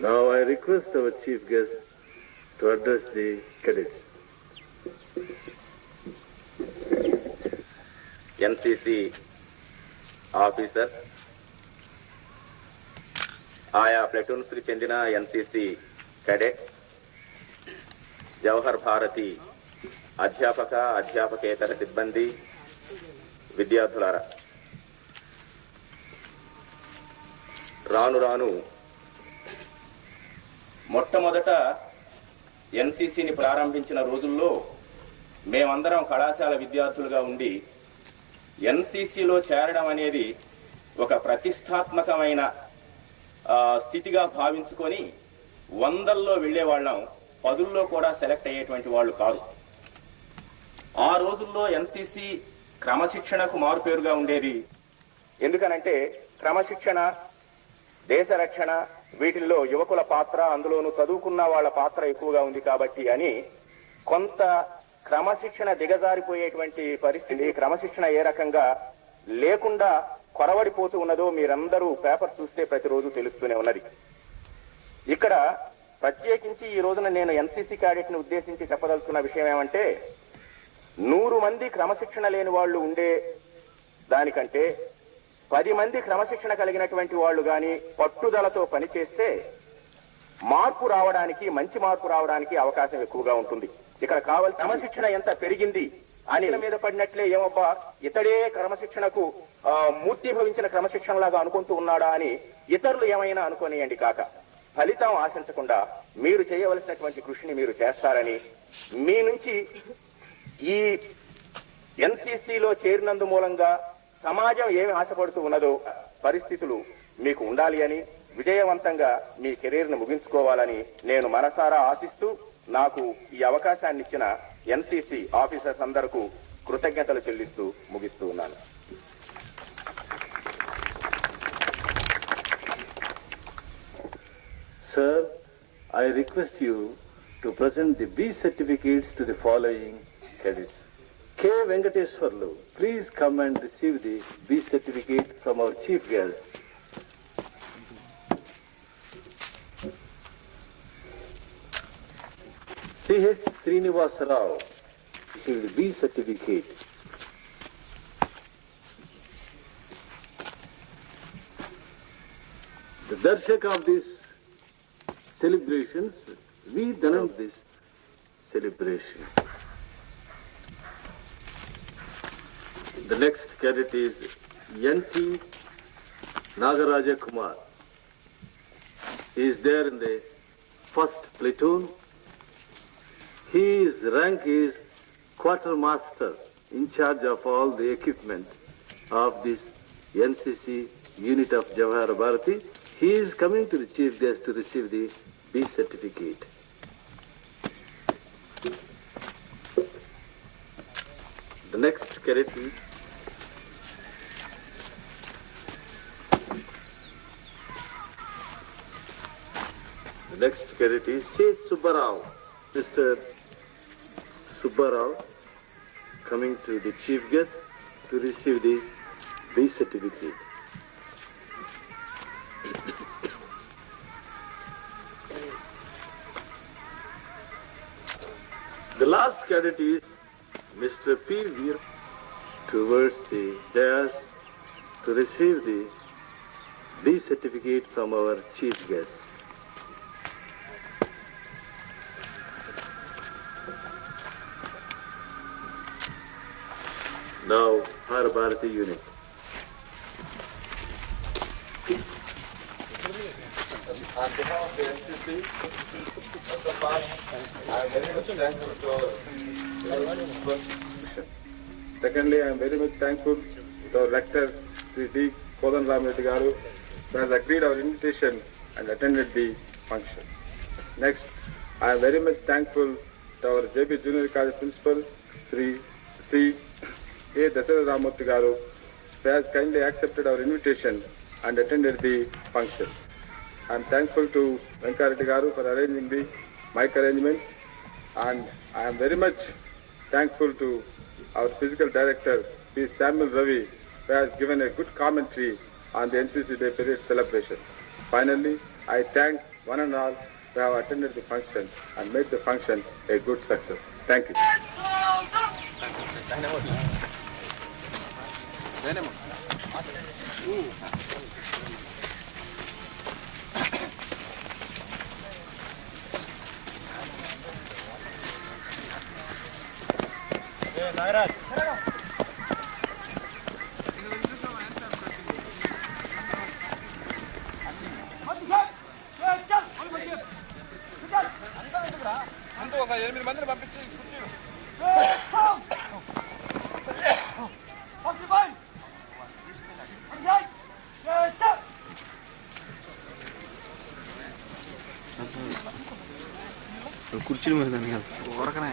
Now I request our chief guest to address the cadets. NCC officers, ఆయా ప్లటూన్స్ కి చెందిన ఎన్సిసి cadets, జవహర్ భారతి అధ్యాపకేతర సిబ్బంది, విద్యార్థులారా, రాను రాను మొట్టమొదట ఎన్సిసిని ప్రారంభించిన రోజుల్లో మేమందరం కళాశాల విద్యార్థులుగా ఉండి ఎన్సిసిలో చేరడం అనేది ఒక ప్రతిష్టాత్మకమైన స్థితిగా భావించుకొని వందల్లో వెళ్ళేవాళ్ళం, పదుల్లో కూడా సెలెక్ట్ అయ్యేటువంటి వాళ్ళు కాదు. ఆ రోజుల్లో ఎన్సిసి క్రమశిక్షణకు మారుపేరుగా ఉండేది. ఎందుకనంటే క్రమశిక్షణ, దేశ రక్షణ, వీటిల్లో యువకుల పాత్ర, అందులోనూ చదువుకున్న వాళ్ళ పాత్ర ఎక్కువగా ఉంది కాబట్టి అని కొంత క్రమశిక్షణ దిగజారిపోయేటువంటి పరిస్థితి. క్రమశిక్షణ ఏ రకంగా లేకుండా కొరవడిపోతూ ఉన్నదో మీరందరూ పేపర్ చూస్తే ప్రతిరోజు తెలుస్తూనే ఉన్నది. ఇక్కడ ప్రత్యేకించి ఈ రోజున నేను ఎన్సిసి క్యాడెట్ ని ఉద్దేశించి చెప్పదలుచుకున్న విషయం ఏమంటే, 100 మంది క్రమశిక్షణ లేని వాళ్ళు ఉండే దానికంటే 10 మంది క్రమశిక్షణ కలిగినటువంటి వాళ్ళు గాని పట్టుదలతో పనిచేస్తే మార్పు రావడానికి, మంచి మార్పు రావడానికి అవకాశం ఎక్కువగా ఉంటుంది. ఇక్కడ కావాల్సిన క్రమశిక్షణ ఎంత పెరిగింది అని మీద పడినట్లే ఏమబ్బా ఇతడే క్రమశిక్షణకు మూర్తిభవించిన క్రమశిక్షణలాగా అనుకుంటూ ఉన్నాడా అని ఇతరులు ఏమైనా అనుకోనియండి కాక, ఫలితం ఆశించకుండా మీరు చేయవలసినటువంటి కృషిని మీరు చేస్తారని, మీ నుంచి ఈ ఎన్సిసిలో చేరినందు మూలంగా సమాజం ఏమి ఆశపడుతూ ఉన్నదో పరిస్థితులు మీకు ఉండాలి అని, విజయవంతంగా మీ కెరీర్ను ముగించుకోవాలని నేను మనసారా ఆశిస్తూ, నాకు ఈ అవకాశాన్ని ఇచ్చిన ఎన్సిసి ఆఫీసర్స్ అందరకు కృతజ్ఞతలు చెల్లిస్తూ ముగిస్తూ ఉన్నాను. Sir, I request you to present the B certificates to the following cadets. K. Venkateswarlu, please come and receive the B certificate from our chief guest. C.H. Srinivasa Rao, receive the B certificate. The Darshak of these celebrations, we done this celebration. The next cadet is N.T. Nagaraja Kumar. He is there in the first platoon. His rank is quartermaster, in charge of all the equipment of this NCC unit of Jawahar Bharati. He is coming to the chief guest to receive the B certificate. The next cadet is C. Subbarao. Mr. Subbarao coming to the chief guest to receive the B certificate. The last cadet is Mr. P. Veer towards the dais to receive the certificate from our chief guest. Now, Har Bharati unit. On behalf of the NCC, first of all, I am very much thankful to our institution. Secondly, I am very much thankful to our rector, Sri D. Kodan Ram Reddy Garu, who has agreed our invitation and attended the function. Next, I am very much thankful to our JP Junior College Principal, Sri C. A. Dasarath Ramurthy Garu, who has kindly accepted our invitation and attended the function. I am thankful to Venkata Reddy Garu for arranging the mic arrangements, and I am very much thankful to our physical director, P. Samuel Ravi, who has given a good commentary on the NCC Day Parade celebration. Finally, I thank one and all who have attended the function and made the function a good success. Thank you. కుర్చీల మీద దాన్ని కాదు ఊరకనే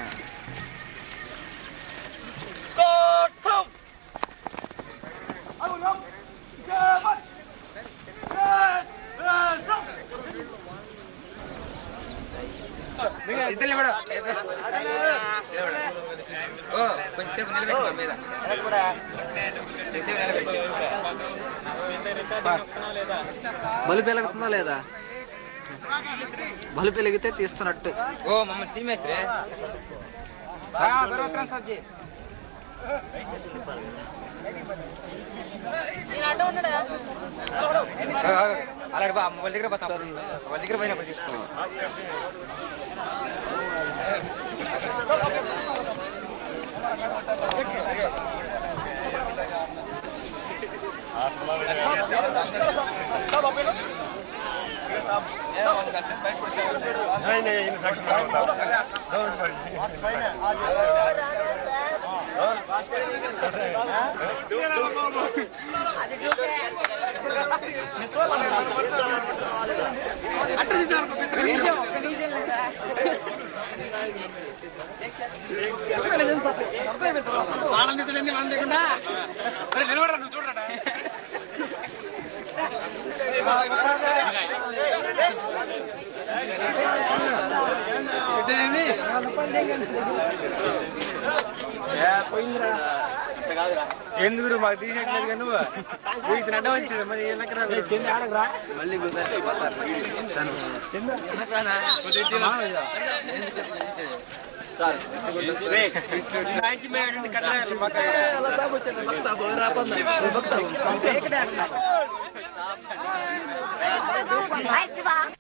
కొంచెంసేపు నిలబెట్టి బల్బు వెలుగుతుందా లేదా బల్బు వెలిగితే తీస్తున్నట్టు ఓ మమ్మల్ని తీమేస్తే సబ్జీ అలాంటి వాళ్ళ దగ్గర పోతాం వాళ్ళ దగ్గర పోయినప్పుడు తీసుకో ఎందుకు మాకు తీసేట్లేదు నువ్వు అడ్డ వచ్చాడు మరి ఆడకరా మళ్ళీ Vai,